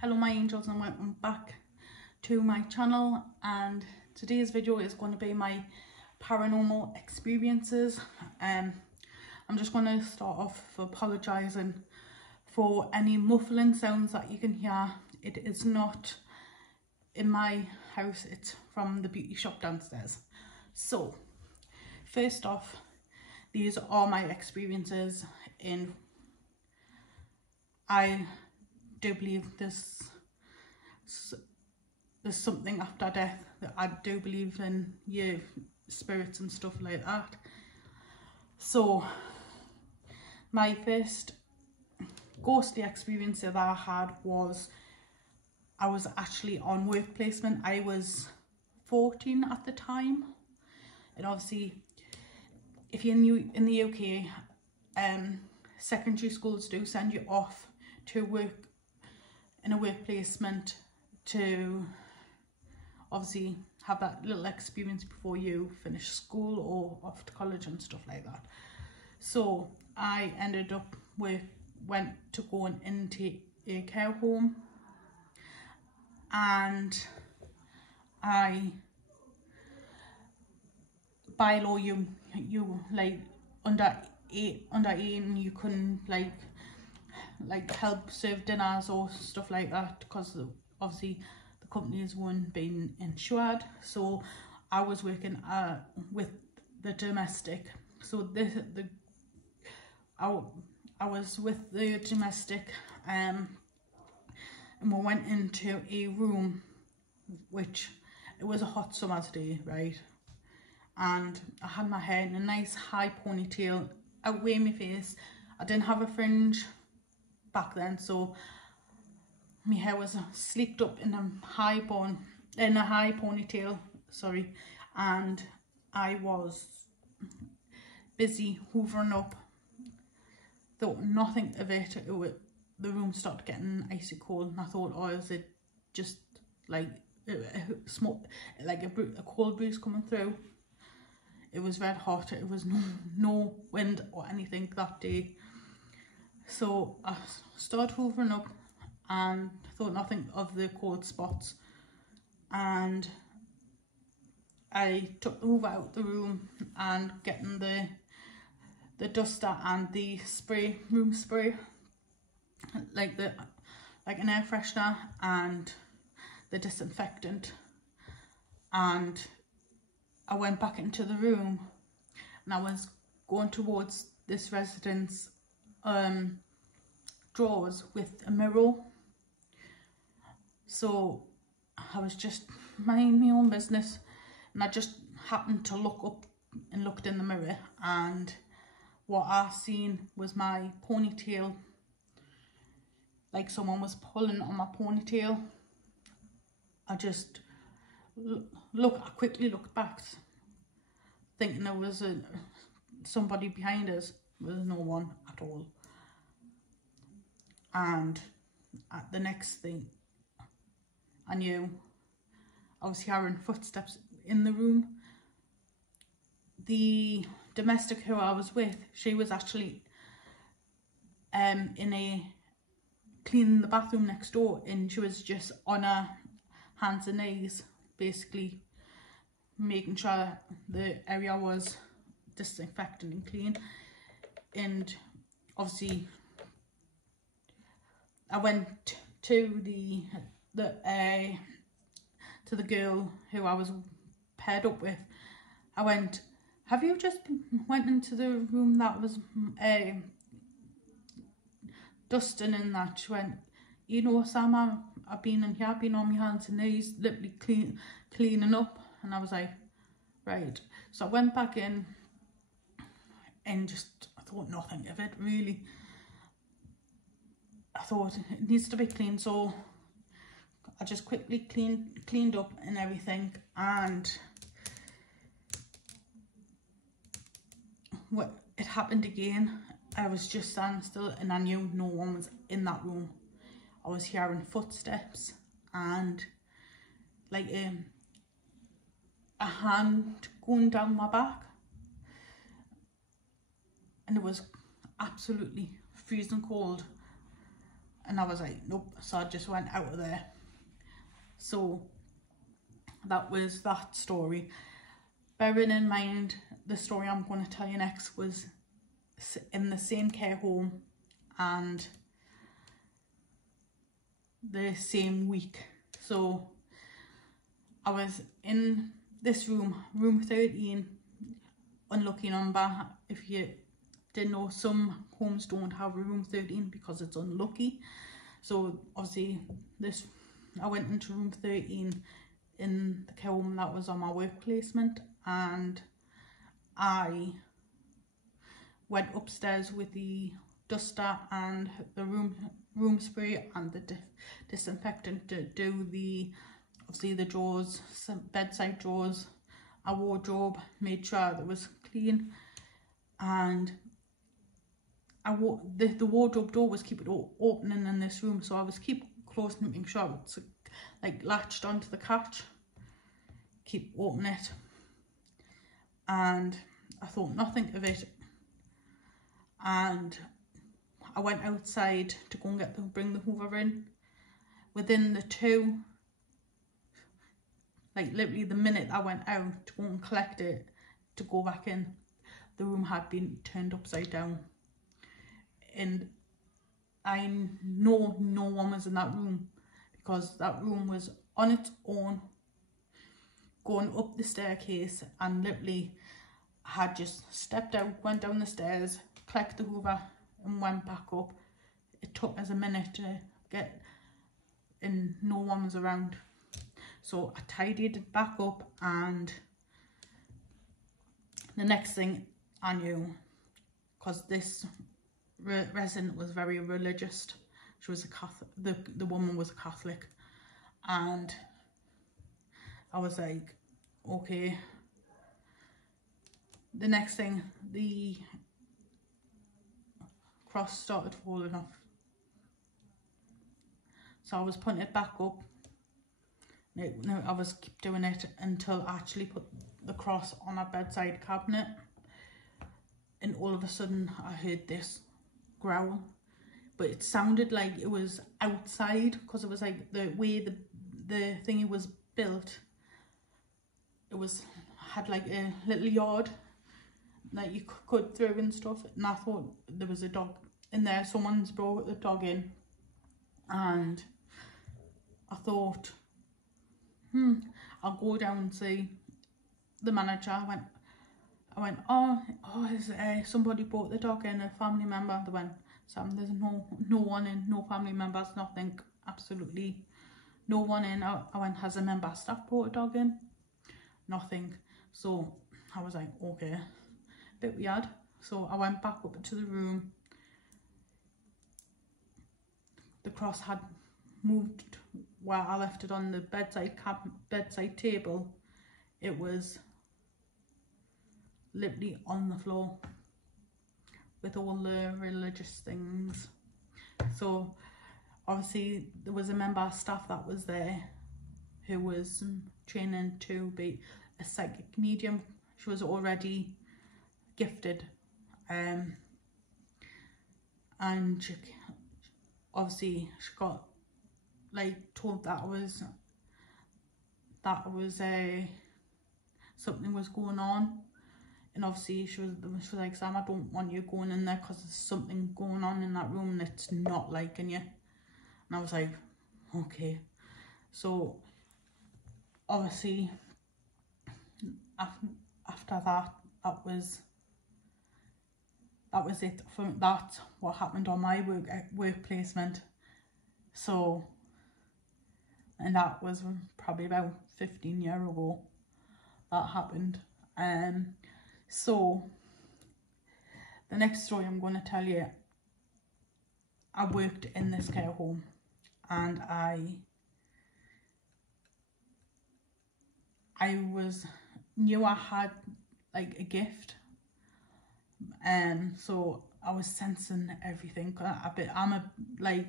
Hello my angels, and welcome back to my channel. And today's video is going to be my paranormal experiences. I'm just going to start off apologising for any muffling sounds that you can hear. It is not in my house, it's from the beauty shop downstairs. So first off, these are my experiences in I do believe there's something after death. That I do believe in your spirits and stuff like that. So my first ghostly experience that I had was I was actually on work placement. I was 14 at the time, and obviously if you're new in the UK, secondary schools do send you off to work in a work placement to obviously have that little experience before you finish school or off to college and stuff like that. So I ended up went to going into a care home, and by law you like under 18 you couldn't like help serve dinners or stuff like that, because obviously the companies weren't being insured. So I was working with the domestic. So I was with the domestic, and we went into a room, which it was a hot summer's day, right? And I had my hair in a nice high ponytail away my face. I didn't have a fringe back then, so my hair was sleeked up in a high ponytail, sorry, and I was busy hoovering up. Thought nothing of it. The room started getting icy cold, and I thought, oh, is it just like smoke, like a cold breeze coming through? It was red hot. It was no wind or anything that day. So I started hoovering up and thought nothing of the cold spots, and I took the hoover out the room and getting the duster and the room spray, like an air freshener and the disinfectant, and I went back into the room, and I was going towards this resident's drawers with a mirror. So I was just minding my own business, and I just happened to look up and looked in the mirror, and what I seen was my ponytail, like someone was pulling on my ponytail. I just I quickly looked back, thinking there was somebody behind us. There was no one at all. And the next thing I knew, I was hearing footsteps in the room. The domestic who I was with, she was actually cleaning the bathroom next door, and she was just on her hands and knees, basically making sure the area was disinfected and clean. And obviously I went to the girl who I was paired up with. I went, have you just went into the room that was dusting and that? She went, you know, Sam, I've been in here, I've been on my hands and knees, literally cleaning up. And I was like, right. So I went back in, and I thought nothing of it really. I thought it needs to be clean, so I just quickly cleaned up and everything. And it happened again. I was just standing still, and I knew no one was in that room. I was hearing footsteps and like a hand going down my back, and it was absolutely freezing cold. And I was like, nope. So I just went out of there. So that was that story. Bearing in mind, the story I'm going to tell you next was in the same care home and the same week. So I was in this room, room 13, unlucky number. If you didn't know, some homes don't have a room 13 because it's unlucky. So obviously I went into room 13 in the care home that was on my work placement, and I went upstairs with the duster and the room spray and the disinfectant to do obviously the drawers, some bedside drawers, a wardrobe, made sure that it was clean, and the wardrobe door was keep opening in this room, so I was keep closing it, making sure it's like latched onto the catch, keep opening it, and I thought nothing of it. And I went outside to go and bring the hoover in. Within the two, like literally the minute I went out to go and collect it, to go back in, the room had been turned upside down. And I know no one was in that room, because that room was on its own, going up the staircase, and literally had just stepped out, went down the stairs, collected the hoover and went back up. It took us a minute to get, and no one was around. So I tidied it back up, and the next thing I knew, because this resident was very religious, she was a Catholic, the woman was a Catholic, and I was like, okay. The next thing, the cross started falling off. So I was putting it back up. No, I was keep doing it until I actually put the cross on a bedside cabinet. And all of a sudden I heard this growl. But it sounded like it was outside, because it was like the way the thingy was built. It had like a little yard that you could throw and stuff, and I thought there was a dog in there. Someone's brought the dog in, and I thought, I'll go down and see the manager. I went, oh, has somebody brought the dog in, a family member? They went, Sam, there's no one in, no family members, nothing, absolutely no one in. I went, has a member of staff brought a dog in? Nothing. So I was like, okay, bit weird. So I went back up to the room. The cross had moved where I left it on the bedside table. It was literally on the floor with all the religious things. So obviously there was a member of staff that was there who was training to be a psychic medium. She was already gifted, and she obviously she got like told that something was going on, and obviously she was like, Sam, I don't want you going in there because there's something going on in that room that's not liking you. And I was like, okay. So obviously after that, that was it. That's what happened on my work placement. So, and that was probably about 15 years ago that happened. So the next story I'm going to tell you, I worked in this care home, and I knew I had like a gift, so I was sensing everything. I'm a like,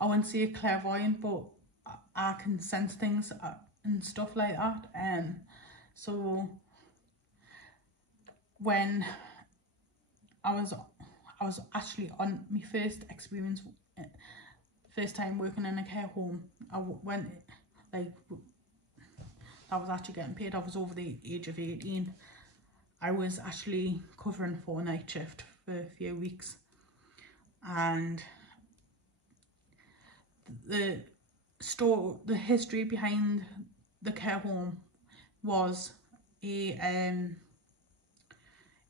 I wouldn't say a clairvoyant, but I can sense things and stuff like that. So when I was actually on my first experience first time working in a care home, I went, like, I was actually getting paid. I was over the age of 18. I was actually covering for a night shift for a few weeks, and the history behind the care home was it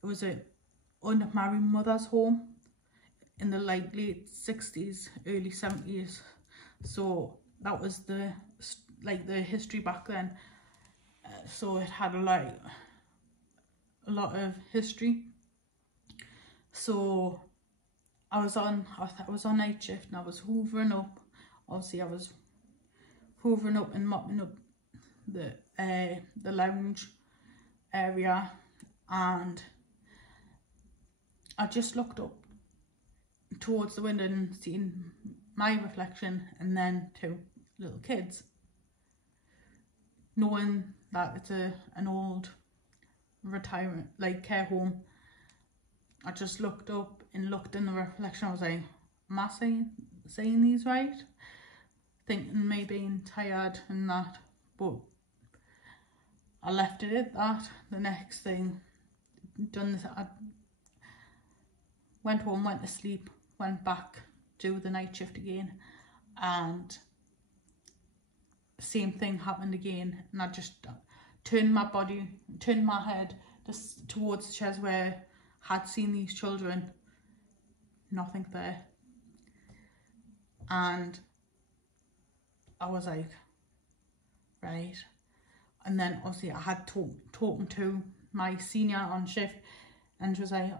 was a unmarried mother's home in the late 60s, early 70s. So that was the history back then. So it had a lot of history. So I was on night shift, and I was hoovering up. Obviously, I was hoovering up and mopping up the lounge area, and I just looked up towards the window and seen my reflection, and then two little kids. Knowing that it's an old retirement, like, care home, I just looked up and looked in the reflection. I was like, am I saying these right? Thinking me being tired and that, but I left it at that. The next thing, done this, I went home, went to sleep, went back to the night shift again, and same thing happened again. And I just turned my head just towards the chairs where I had seen these children. Nothing there. And I was like, right. And then obviously I had talking to my senior on shift, and she was like,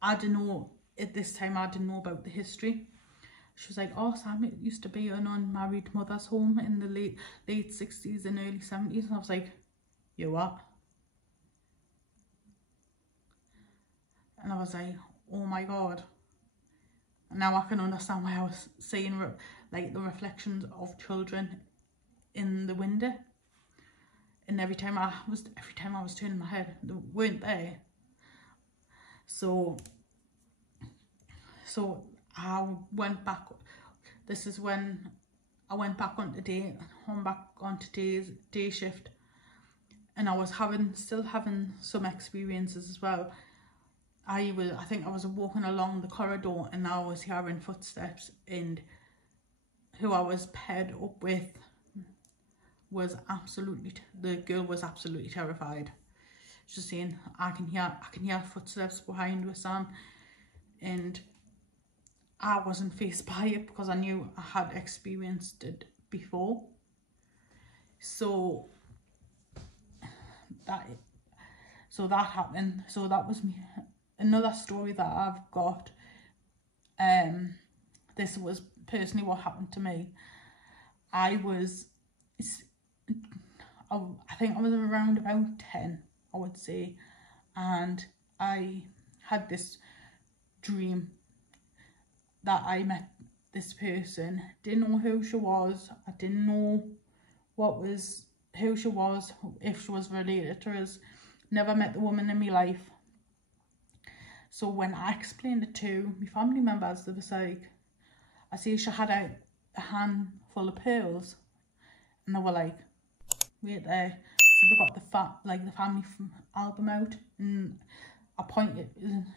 I didn't know, at this time I didn't know about the history. She was like, oh, Sam, it used to be an unmarried mother's home in the late 60s and early 70s. And I was like, you what? And I was like, oh my God. And now I can understand why I was seeing like the reflections of children in the window. And every time I was turning my head, they weren't there. So I went back. This is when I went back onto day shift, and I was still having some experiences as well. I think I was walking along the corridor, and I was hearing footsteps, and who I was paired up with the girl was absolutely terrified. She's saying, I can hear footsteps behind with Sam, and I wasn't faced by it because I knew I had experienced it before. So that happened. So that was me. Another story that I've got. This was personally what happened to me. I think I was around about 10, I would say, and I had this dream that I met this person. Didn't know who she was. I didn't know who she was, if she was related to us. Never met the woman in my life. So when I explained it to my family members, they was like, I see she had a handful of pearls, and they were like, wait there. So they got the family album out, and I pointed.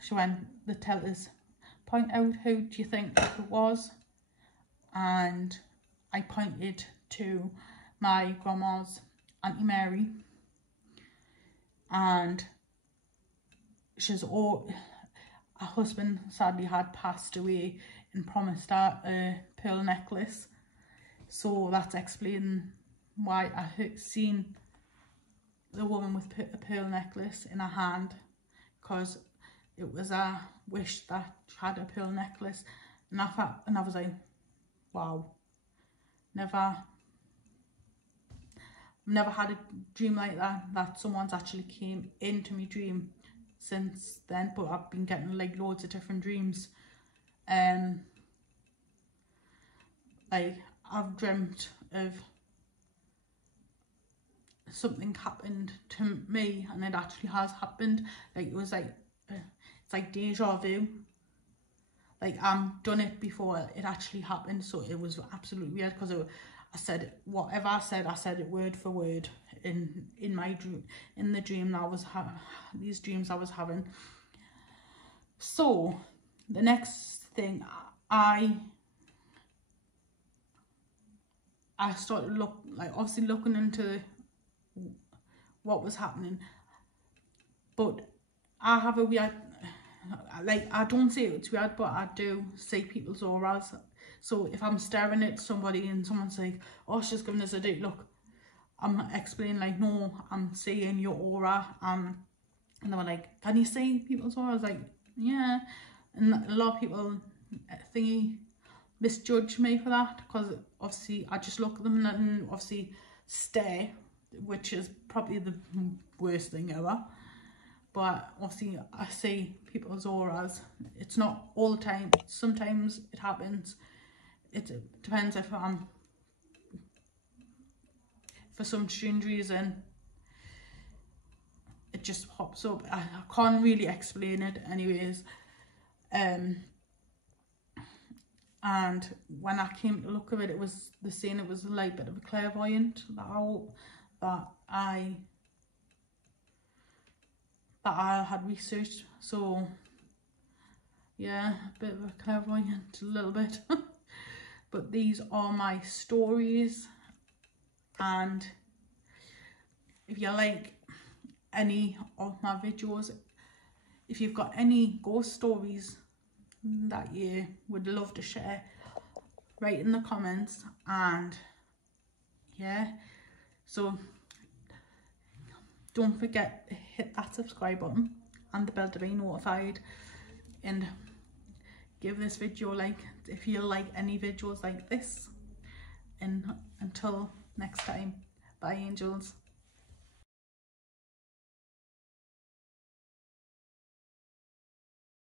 She went, the tellers, point out who do you think it was, and I pointed to my grandma's Auntie Mary, and her husband sadly had passed away and promised her a pearl necklace. So that's explaining why I had seen the woman with a pearl necklace in her hand, because it was a wish that she had a pearl necklace. And I was like, wow, never had a dream like that someone's actually came into my dream since then. But I've been getting like loads of different dreams. Like, I've dreamt of something happened to me, and it actually has happened. Like, it was like it's like deja vu. like done it before it actually happened, so it was absolutely weird because I said whatever I said it word for word in my dream, in the dream that I was these dreams I was having. So the next thing, I started obviously looking into what was happening, but I have a weird, I don't say it's weird, but I do see people's auras. So if I'm staring at somebody and someone's like, oh, she's giving us a dirty look, I'm explaining like, no, I'm seeing your aura. And they were like, can you see people's aura? I was like, yeah. And a lot of people misjudge me for that, because obviously I just look at them and obviously stare, which is probably the worst thing ever. But obviously I see people's auras. It's not all the time. Sometimes it happens. It depends if I'm, for some strange reason, it just pops up. I can't really explain it anyways. And when I came to look at it, it was the saying it was a bit of a clairvoyant that I had researched. So yeah, a bit of a clairvoyant, a little bit. But these are my stories, and if you like any of my videos, if you've got any ghost stories that you would love to share, write in the comments. And yeah, so don't forget to hit that subscribe button and the bell to be notified, and give this video a like if you like any videos like this. And until next time, bye angels.